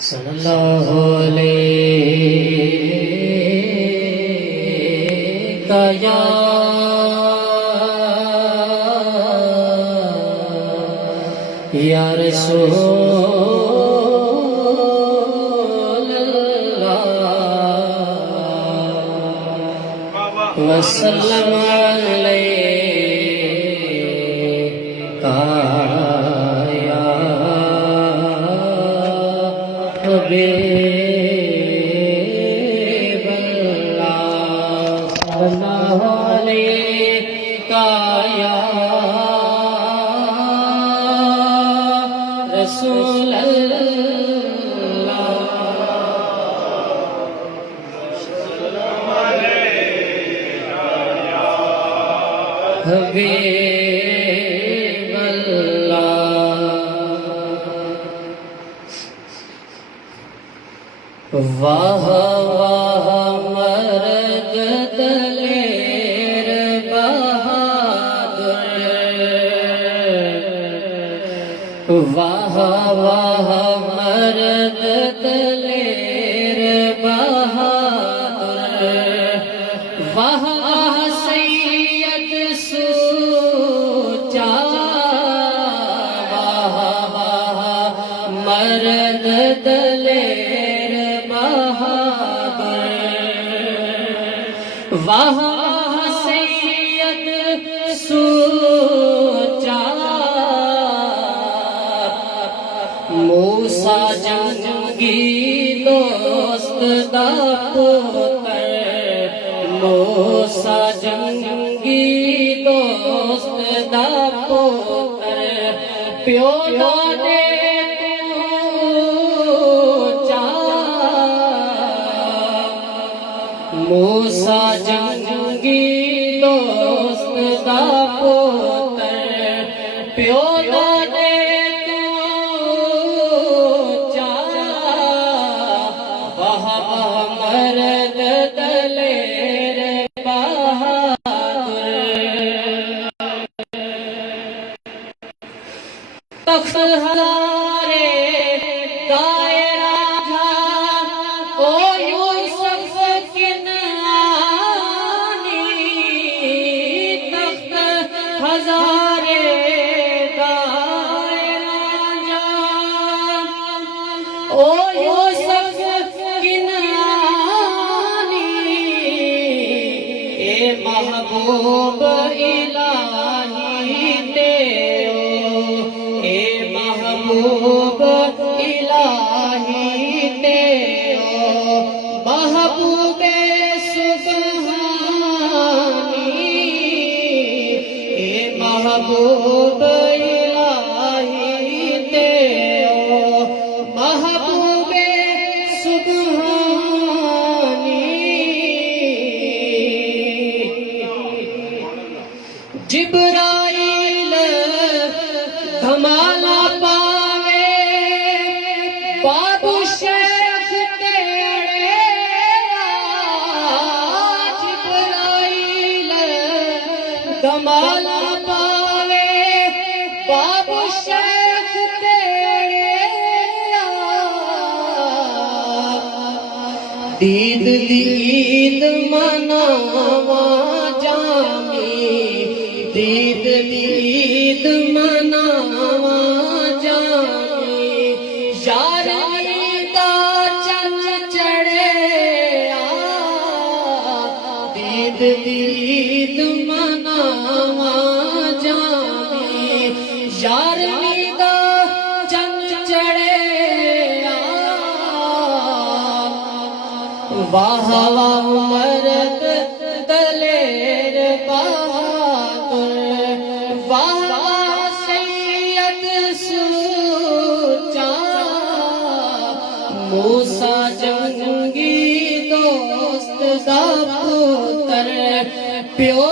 صلی اللہ علیہ یا رسول اللہ وسلم علیکہ یا حبیب اللہ صلی اللہ علیکہ یا رسول اللہ حبیب اللہ واہ واہ مرد دلیر بہادر واہ واہ مرد دلیر بہادر واہ سید سوچا واہ واہ مرد دلیر واہ سید سوچا موسیٰ جنگی دوست دا پتر موسیٰ جنگی دوست دا پتر پیو دادے موسیٰ جنگی دوست دا پتر پیو دادے تو چاہا واہ واہ مرد دلیر بہادر تخت ہزارے دائے راجہ او یوسف ہزارے دائرہ او یوسف کنعانی اے محبوب الہی تیرو اے محبوب الہی تیرو محبوب محبوب الہی تیرو محبوب سبحانی جبرائیل دھمالا پاوے بابو شیخ تیرے جبرائیل دھمالا بابو شیخ تیرے دید دید مناواں جامی دید دید مناواں جامی یاری دا چن چڑھے دید دید مناواں جامی یاری دا چن چڑھے واہ واہ مرد دلیر بہادر واہ سید سوچا موسیٰ جنگی دوست دا پتر پیو